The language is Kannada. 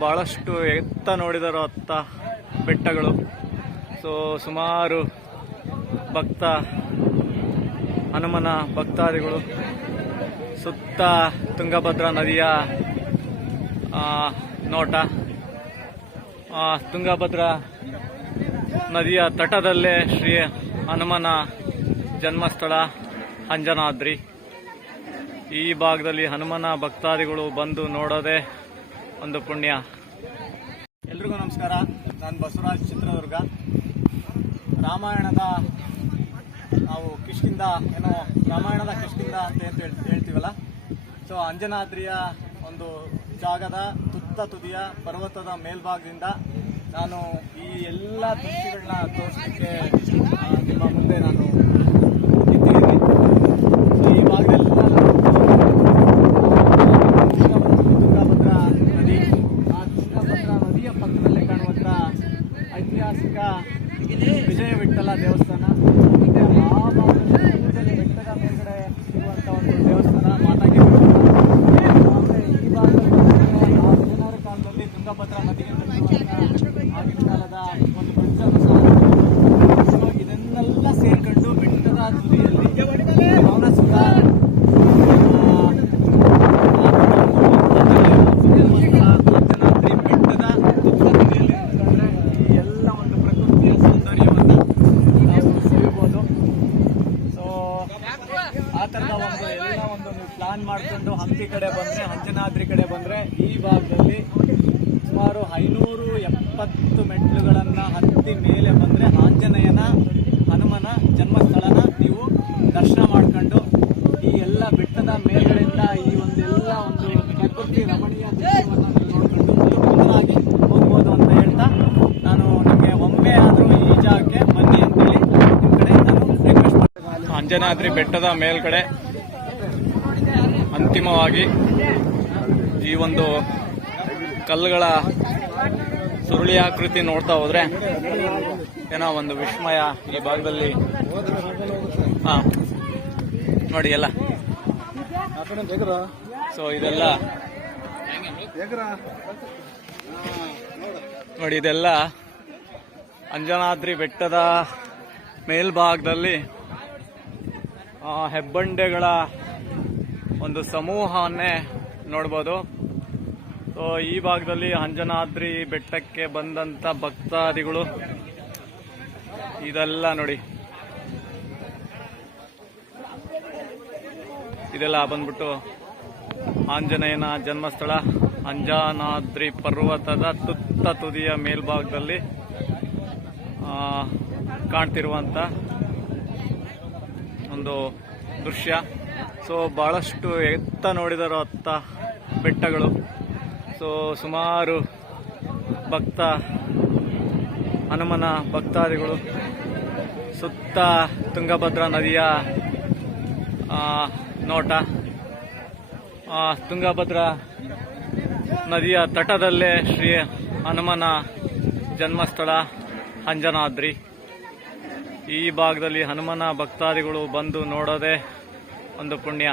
ಭಾಳಷ್ಟು ಎತ್ತ ನೋಡಿದಾರೋ ಅತ್ತ ಬೆಟ್ಟಗಳು. ಸೊ ಸುಮಾರು ಭಕ್ತ, ಹನುಮನ ಭಕ್ತಾದಿಗಳು ಸುತ್ತ ತುಂಗಭದ್ರಾ ನದಿಯ ನೋಟ. ತುಂಗಭದ್ರಾ ನದಿಯ ತಟದಲ್ಲೇ ಶ್ರೀ ಹನುಮನ ಜನ್ಮಸ್ಥಳ ಅಂಜನಾದ್ರಿ. ಈ ಭಾಗದಲ್ಲಿ ಹನುಮನ ಭಕ್ತಾದಿಗಳು ಬಂದು ನೋಡೋದೇ ಒಂದು ಪುಣ್ಯ. ಎಲ್ರಿಗೂ ನಮಸ್ಕಾರ. ನಾನು ಬಸವರಾಜ್ ಚಿತ್ರದುರ್ಗ. ರಾಮಾಯಣದ ನಾವು ಕಿಷ್ಕಿಂದ ಏನೋ ರಾಮಾಯಣದ ಕಿಷ್ಕಿಂದ ಅಂತ ಏನು ಹೇಳ್- ಹೇಳ್ತೀವಲ್ಲ? ಸೊ ಅಂಜನಾದ್ರಿಯ ಒಂದು ಜಾಗದ ತುತ್ತ ತುದಿಯ ಪರ್ವತದ ಮೇಲ್ಭಾಗದಿಂದ ನಾನು ಈ ಎಲ್ಲ ದೃಶ್ಯಗಳನ್ನ ತೋರಿಸಲಿಕ್ಕೆ ನಿಮ್ಮ ಮುಂದೆ ನಾನು ನಿಂತಿದ್ದೀನಿ ಈ ಭಾಗದಲ್ಲಿ ತುಂಗಭದ್ರಾ ನದಿ ಆ ತುಂಗಭದ್ರಾ ನದಿಯ ಪಕ್ಕದಲ್ಲಿ ಕಾಣುವಂಥ ಐತಿಹಾಸಿಕ ವಿಜಯ ವಿಠ್ಠಲ ದೇವಸ್ಥಾನ. ಮತ್ತೆ ಬೆಟ್ಟದ ಮೇಲ್ಗಡೆ ಇರುವಂಥ ಒಂದು ದೇವಸ್ಥಾನ ಮಾತಾಗಿ ಈ ಭಾಗದಲ್ಲಿ ಕಾಲದಲ್ಲಿ ತುಂಗಭದ್ರಾ ನದಿಗೆ ಆಗಿನ ಕಾಲದ ಒಂದು ಬ್ರಿಡ್ಜ್ ಅನ್ನು ಸಹ ಸೊ ಇದನ್ನೆಲ್ಲ ಸೇರ್ಕೊಂಡು ಬೆಟ್ಟದ ತುದಿಯಲ್ಲಿ ಅವನ ಸುತ್ತ ಬೆಟ್ಟದ ತುದಿಯಲ್ಲಿ ನಿಂತ್ಕೊಂಡ್ರೆ ಈ ಎಲ್ಲ ಒಂದು ಪ್ರಕೃತಿಯ ಸೌಂದರ್ಯವನ್ನು ನಾವು ಸವಿಬೋದು ಸೊ ಆ ಥರದ ಒಂದು ಎಲ್ಲ ಒಂದು ಪ್ಲಾನ್ ಮಾಡ್ಕೊಂಡು ಹಂಪಿ ಕಡೆ ಬಂದರೆ, ಅಂಜನಾದ್ರಿ ಕಡೆ ಬಂದರೆ ಈ ಭಾಗದಲ್ಲಿ ಸುಮಾರು ಐನೂರು ಎಪ್ಪತ್ತು ಮೆಟ್ಲುಗಳನ್ನು ಹತ್ತಿ ಮೇಲೆ ಬಂದರೆ ಆಂಜನೇಯನ, ಹನುಮನ ಜನ್ಮಸ್ಥಳನ ನೀವು ದರ್ಶನ ಮಾಡ್ಕೊಂಡು ಈ ಎಲ್ಲ ಬೆಟ್ಟದ ಮೇಲ್ಗಡೆಯಿಂದ ಈ ಒಂದೆಲ್ಲ ಒಂದು ಪ್ರಕೃತಿ ರಮಣೀಯ ದೃಶ್ಯವನ್ನು ಅಂಜನಾದ್ರಿ ಬೆಟ್ಟದ ಮೇಲ್ಗಡೆ ಅಂತಿಮವಾಗಿ ಈ ಒಂದು ಕಲ್ಲುಗಳ ಸುರುಳಿ ಆಕೃತಿ ನೋಡ್ತಾ ಹೋದ್ರೆ ಏನೋ ಒಂದು ವಿಸ್ಮಯ ಈ ಭಾಗದಲ್ಲಿ. ಹಾ. ನೋಡಿ ಎಲ್ಲ. ಸೊ ಇದೆಲ್ಲ ನೋಡಿ ಇದೆಲ್ಲ ಅಂಜನಾದ್ರಿ ಬೆಟ್ಟದ ಮೇಲ್ಭಾಗದಲ್ಲಿ ಹೆಬ್ಬಂಡೆಗಳ ಒಂದು ಸಮೂಹವನ್ನೇ ನೋಡ್ಬೋದು. ಸೊ ಈ ಭಾಗದಲ್ಲಿ ಅಂಜನಾದ್ರಿ ಬೆಟ್ಟಕ್ಕೆ ಬಂದಂಥ ಭಕ್ತಾದಿಗಳು ಇದೆಲ್ಲ ನೋಡಿ. ಇದೆಲ್ಲ ಬಂದ್ಬಿಟ್ಟು ಆಂಜನೇಯನ ಜನ್ಮಸ್ಥಳ, ಅಂಜನಾದ್ರಿ ಪರ್ವತದ ತುತ್ತ ತುದಿಯ ಮೇಲ್ಭಾಗದಲ್ಲಿ ಕಾಣ್ತಿರುವಂಥ ಒಂದು ದೃಶ್ಯ. ಸೊ ಬಹಳಷ್ಟು ಎತ್ತ ನೋಡಿದರು ಅತ್ತ ಬೆಟ್ಟಗಳು. ಸೊ ಸುಮಾರು ಭಕ್ತ, ಹನುಮನ ಭಕ್ತಾದಿಗಳು ಸುತ್ತ ತುಂಗಭದ್ರಾ ನದಿಯ ನೋಟ. ತುಂಗಭದ್ರಾ ನದಿಯ ತಟದಲ್ಲೇ ಶ್ರೀ ಹನುಮನ ಜನ್ಮಸ್ಥಳ ಅಂಜನಾದ್ರಿ. ಈ ಭಾಗದಲ್ಲಿ ಹನುಮನ ಭಕ್ತಾದಿಗಳು ಬಂದು ನೋಡೋದೇ ಒಂದು ಪುಣ್ಯ.